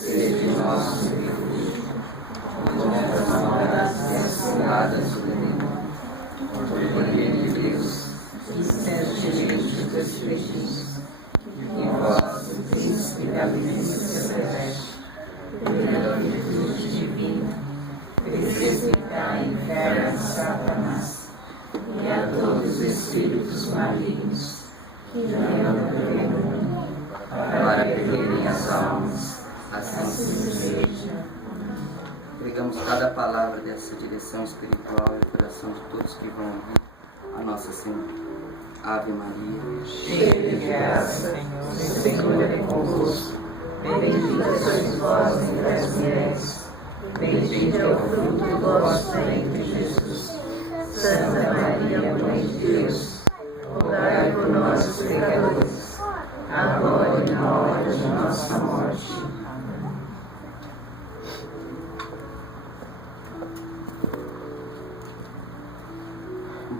Sede nosso refúgio, contra as horas ciladas do demônio, por poder de Deus, e sede de dos pedidos, que vós, o príncipe da milícia celeste, pela virtude divina, precipitai inferno a Satanás, e a todos os espíritos malignos, que andam pelo mundo, para perderem as almas, assim seja. Pregamos cada palavra dessa direção espiritual e o coração de todos que vão ouvir a Nossa Senhora. Ave Maria, Cheia de graça, o Senhor é convosco. Bendita sois vós entre as mulheres, bendito é o fruto do vosso ventre, Jesus. Santa Maria, Mãe de Deus, rogai por nós, os pecadores, agora e na hora de nossa morte.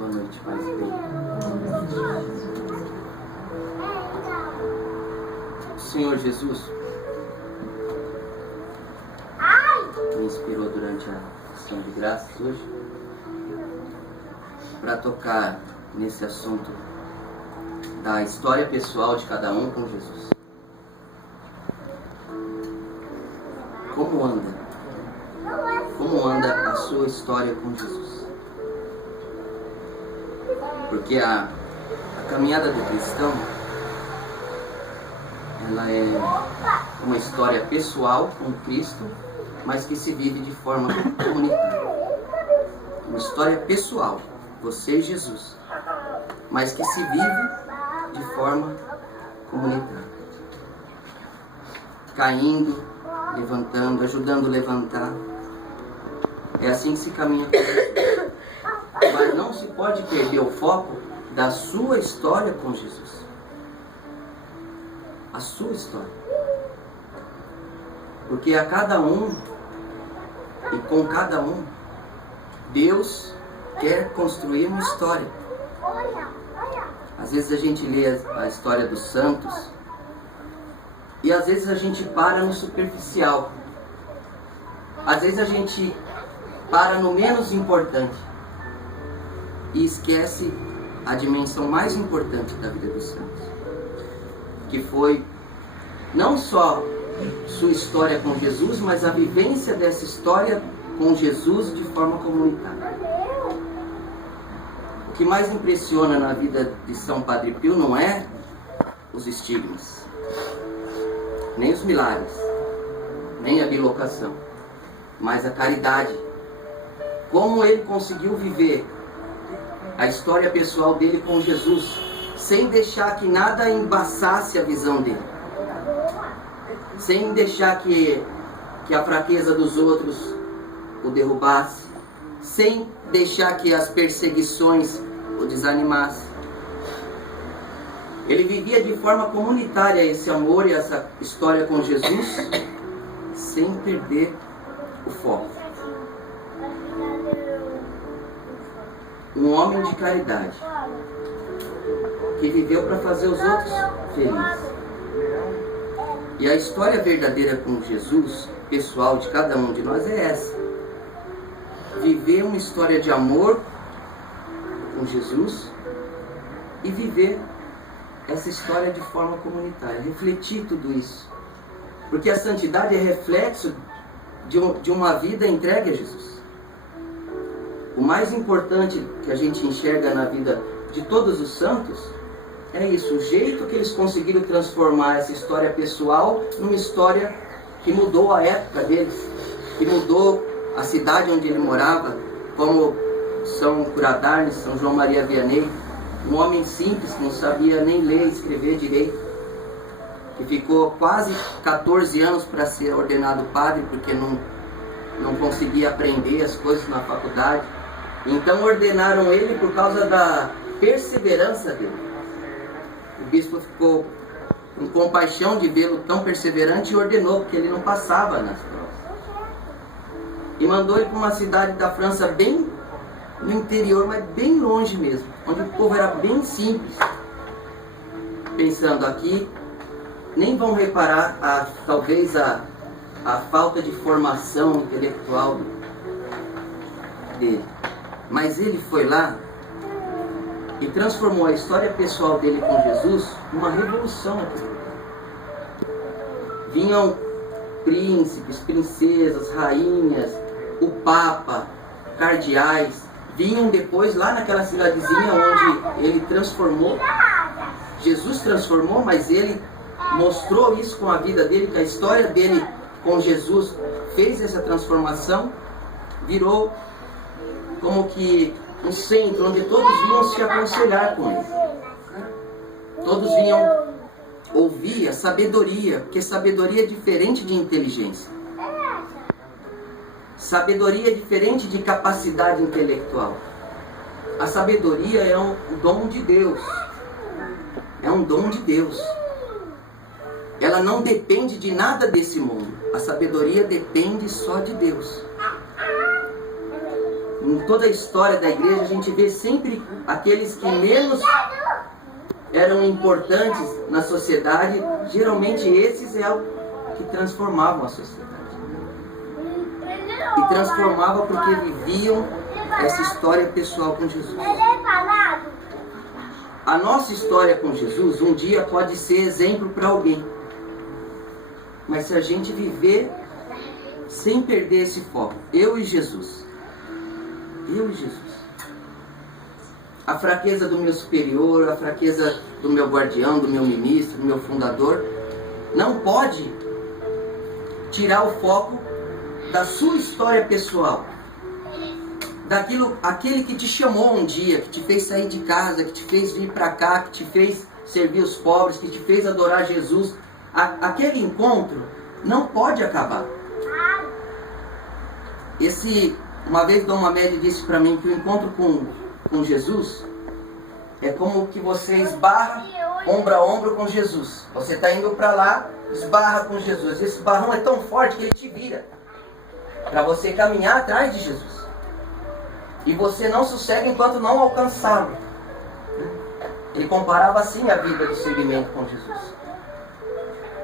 boa noite, Pai Espírito. Senhor Jesus, me inspirou durante a ação de graças hoje para tocar nesse assunto da história pessoal de cada um com Jesus. Como anda? Como anda a sua história com Jesus? Porque a caminhada do cristão, ela é uma história pessoal com Cristo, mas que se vive de forma comunitária. Uma história pessoal, você e Jesus, mas que se vive de forma comunitária. Caindo, levantando, ajudando a levantar. É assim que se caminha com Jesus. Mas não se pode perder o foco da sua história com Jesus. A sua história. Porque a cada um e com cada um, Deus quer construir uma história. Às vezes a gente lê a história dos santos e às vezes a gente para no superficial. Às vezes a gente para no menos importante e esquece a dimensão mais importante da vida dos santos, que foi não só sua história com Jesus, mas a vivência dessa história com Jesus de forma comunitária. O que mais impressiona na vida de São Padre Pio não é os estigmas, nem os milagres, nem a bilocação, mas a caridade. Como ele conseguiu viver a história pessoal dele com Jesus, sem deixar que nada embaçasse a visão dele, sem deixar que a fraqueza dos outros o derrubasse, sem deixar que as perseguições o desanimassem. Ele vivia de forma comunitária esse amor e essa história com Jesus, sem perder o foco. Um homem de caridade, que viveu para fazer os outros felizes. E a história verdadeira com Jesus, pessoal de cada um de nós, é essa. Viver uma história de amor com Jesus e viver essa história de forma comunitária, refletir tudo isso. Porque a santidade é reflexo de uma vida entregue a Jesus. O mais importante que a gente enxerga na vida de todos os santos é isso, o jeito que eles conseguiram transformar essa história pessoal numa história que mudou a época deles, que mudou a cidade onde ele morava, como São Curadarnes, São João Maria Vianney, um homem simples que não sabia nem ler e escrever direito, que ficou quase 14 anos para ser ordenado padre, porque não conseguia aprender as coisas na faculdade. Então ordenaram ele por causa da perseverança dele. O bispo ficou com compaixão de vê-lo tão perseverante e ordenou, porque ele não passava nas provas. E mandou ele para uma cidade da França bem no interior, mas bem longe mesmo, onde o povo era bem simples. Pensando aqui, nem vão reparar talvez a a falta de formação intelectual dele. Mas ele foi lá e transformou a história pessoal dele com Jesus numa revolução aqui. Vinham príncipes, princesas, rainhas, o Papa, cardeais, vinham depois lá naquela cidadezinha onde ele transformou. Jesus transformou, mas ele mostrou isso com a vida dele, que a história dele com Jesus fez essa transformação, virou como que um centro onde todos vinham se aconselhar com ele. Todos vinham ouvir a sabedoria, porque sabedoria é diferente de inteligência. Sabedoria é diferente de capacidade intelectual. A sabedoria é um dom de Deus. É um dom de Deus. Ela não depende de nada desse mundo. A sabedoria depende só de Deus. Em toda a história da igreja, a gente vê sempre aqueles que menos eram importantes na sociedade. Geralmente esses é o que transformavam a sociedade. E transformavam porque viviam essa história pessoal com Jesus. A nossa história com Jesus um dia pode ser exemplo para alguém. Mas se a gente viver sem perder esse foco, eu e Jesus. Eu e Jesus. A fraqueza do meu superior, a fraqueza do meu guardião, do meu ministro, do meu fundador, não pode tirar o foco da sua história pessoal. Aquele que te chamou um dia, que te fez sair de casa, que te fez vir para cá, que te fez servir os pobres, que te fez adorar Jesus. Aquele encontro não pode acabar. Uma vez Dom Mamed disse para mim que o encontro com Jesus é como que você esbarra ombro a ombro com Jesus. Você está indo para lá, esbarra com Jesus. Esse barrão é tão forte que ele te vira para você caminhar atrás de Jesus. E você não sossega enquanto não alcançá-lo. Ele comparava assim a vida do seguimento com Jesus.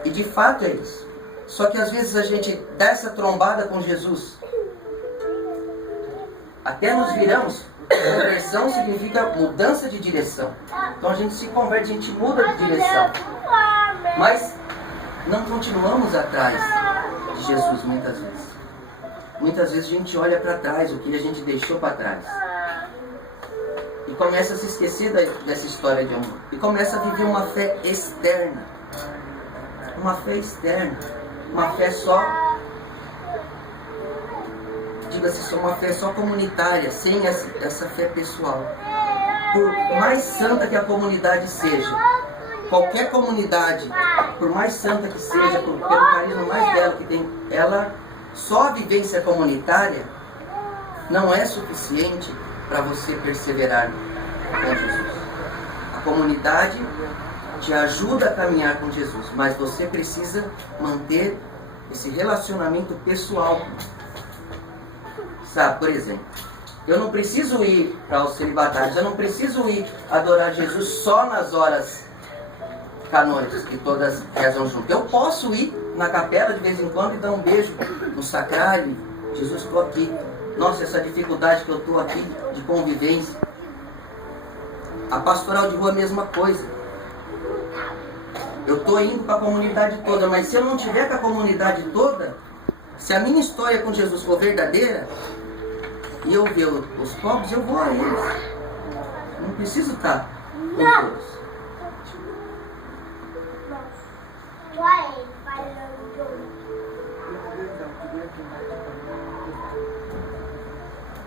E de fato é isso. Só que às vezes a gente dá essa trombada com Jesus. Até nos viramos. Conversão significa mudança de direção. Então a gente se converte, a gente muda de direção. Mas não continuamos atrás de Jesus muitas vezes. Muitas vezes a gente olha para trás, o que a gente deixou para trás. E começa a se esquecer dessa história de amor. E começa a viver uma fé externa. Uma fé externa. Uma fé só, diga-se, uma fé só comunitária, sem essa fé pessoal. Por mais santa que a comunidade seja, qualquer comunidade, por mais santa que seja, pelo carisma mais belo que tem, só a vivência comunitária não é suficiente para você perseverar com Jesus. A comunidade te ajuda a caminhar com Jesus, mas você precisa manter esse relacionamento pessoal. Sabe, por exemplo, eu não preciso ir para os celibatários, eu não preciso ir adorar Jesus só nas horas canônicas, que todas rezam junto. Eu posso ir na capela de vez em quando e dar um beijo no sacrário. Jesus, estou aqui. Nossa, essa dificuldade que eu estou aqui de convivência. A pastoral de rua é a mesma coisa. Eu estou indo para a comunidade toda, mas se eu não tiver com a comunidade toda, se a minha história com Jesus for verdadeira, e eu ver os pobres, eu vou a eles. Não preciso estar com todos.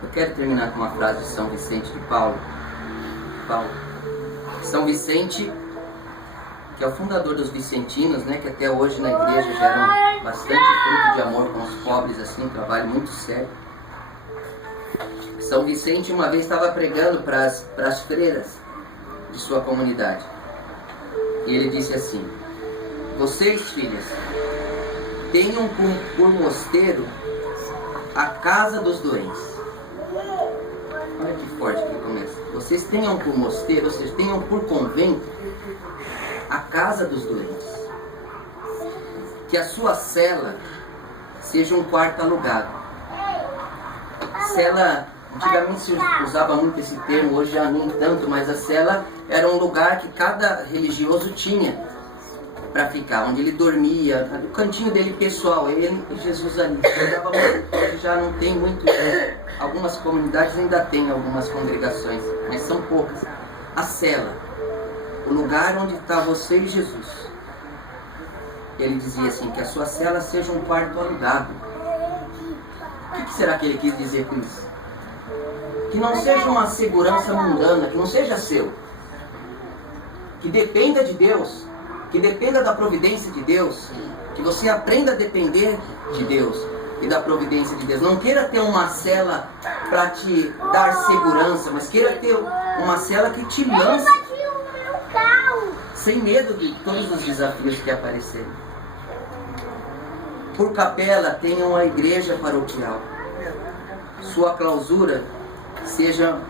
Eu quero terminar com uma frase de São Vicente de Paulo. São Vicente, que é o fundador dos vicentinos, né, que até hoje na igreja geram bastante fruto de amor com os pobres, assim, um trabalho muito sério. São Vicente uma vez estava pregando para as freiras de sua comunidade. E ele disse assim: vocês, filhas, tenham por mosteiro a casa dos doentes. Olha que forte que começa. Vocês tenham por mosteiro, vocês tenham por convento a casa dos doentes. Que a sua cela seja um quarto alugado. Cela, antigamente se usava muito esse termo, hoje já nem tanto, mas a cela era um lugar que cada religioso tinha para ficar, onde ele dormia, o cantinho dele pessoal, ele e Jesus ali. Hoje já não tem muito, algumas comunidades ainda tem algumas congregações, mas são poucas. A cela, o lugar onde está você e Jesus. Ele dizia assim, que a sua cela seja um quarto alugado. O que será que ele quis dizer com isso? Que não seja uma segurança mundana, que não seja seu. Que dependa de Deus, que dependa da providência de Deus, que você aprenda a depender de Deus e da providência de Deus. Não queira ter uma cela para te dar segurança, mas queira ter uma cela que te lance sem medo de todos os desafios que aparecerem. Por capela, tenha uma igreja paroquial. Sua clausura sejam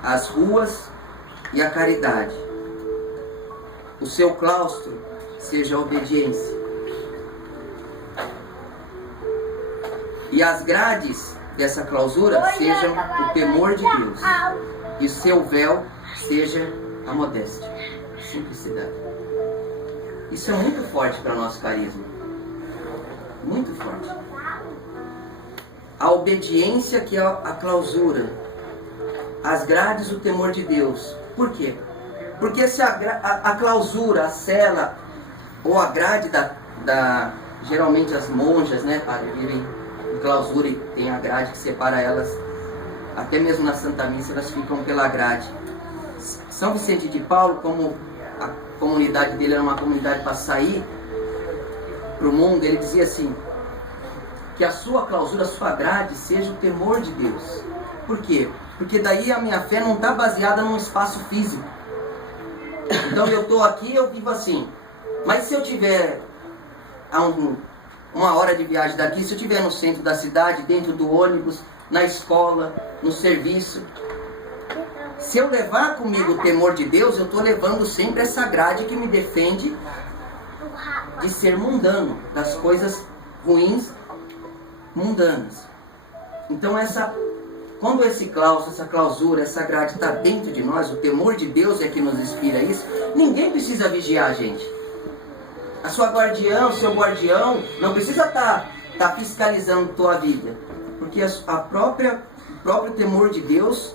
as ruas e a caridade. O seu claustro seja a obediência. E as grades dessa clausura sejam o temor de Deus. E o seu véu seja a modéstia, a simplicidade. Isso é muito forte para o nosso carisma. Muito forte. A obediência, que é a clausura. As grades, o temor de Deus. Por quê? Porque se a clausura, a cela ou a grade geralmente as monjas, né, vivem em clausura e tem a grade que separa elas, até mesmo na Santa Missa elas ficam pela grade. São Vicente de Paulo, como a comunidade dele era uma comunidade para sair para o mundo, ele dizia assim, que a sua clausura, a sua grade seja o temor de Deus. Por quê? Porque daí a minha fé não está baseada num espaço físico. Então eu estou aqui, eu vivo assim. Mas se eu tiver a uma hora de viagem daqui, se eu estiver no centro da cidade, dentro do ônibus, na escola, no serviço, se eu levar comigo o temor de Deus, eu estou levando sempre essa grade que me defende de ser mundano, das coisas ruins, mundanas. Então quando esse claustro, essa clausura, essa grade está dentro de nós, o temor de Deus é que nos inspira isso, ninguém precisa vigiar a gente. A sua guardiã, o seu guardião, não precisa estar fiscalizando tua vida. Porque o próprio temor de Deus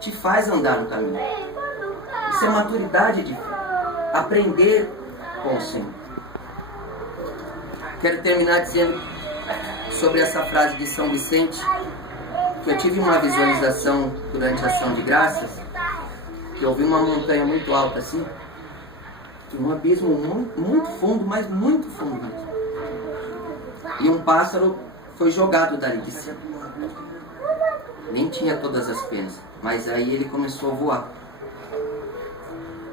te faz andar no caminho. Isso é maturidade de fé. Aprender com o Senhor. Quero terminar dizendo sobre essa frase de São Vicente, que eu tive uma visualização durante a ação de graças, que eu vi uma montanha muito alta assim, e um abismo muito fundo, mas muito fundo mesmo. E um pássaro foi jogado dali de cima. Nem tinha todas as penas, mas aí ele começou a voar.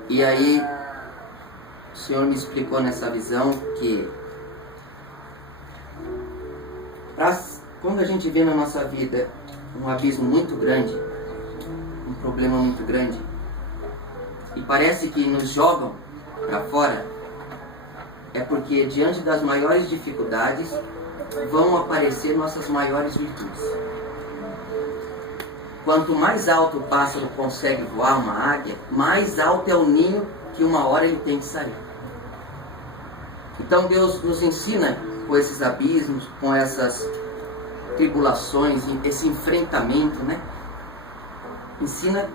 E aí o Senhor me explicou nessa visão que quando a gente vê na nossa vida um abismo muito grande, um problema muito grande, e parece que nos jogam para fora, é porque diante das maiores dificuldades vão aparecer nossas maiores virtudes. Quanto mais alto o pássaro consegue voar, uma águia, mais alto é o ninho que uma hora ele tem que sair. Então Deus nos ensina com esses abismos, com essas tribulações, esse enfrentamento, né? Ensina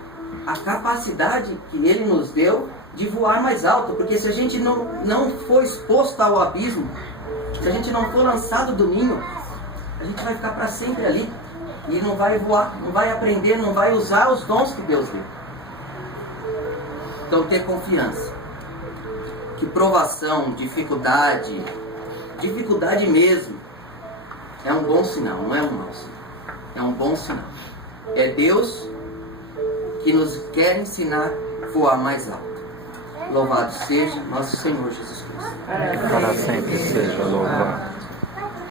a capacidade que Ele nos deu de voar mais alto, porque se a gente não for exposto ao abismo, se a gente não for lançado do ninho, a gente vai ficar para sempre ali e não vai voar, não vai aprender, não vai usar os dons que Deus deu. Então ter confiança que provação, dificuldade mesmo, é um bom sinal, não é um mau sinal. É um bom sinal. É Deus que nos quer ensinar a voar mais alto. Louvado seja nosso Senhor Jesus Cristo. Para sempre seja louvado.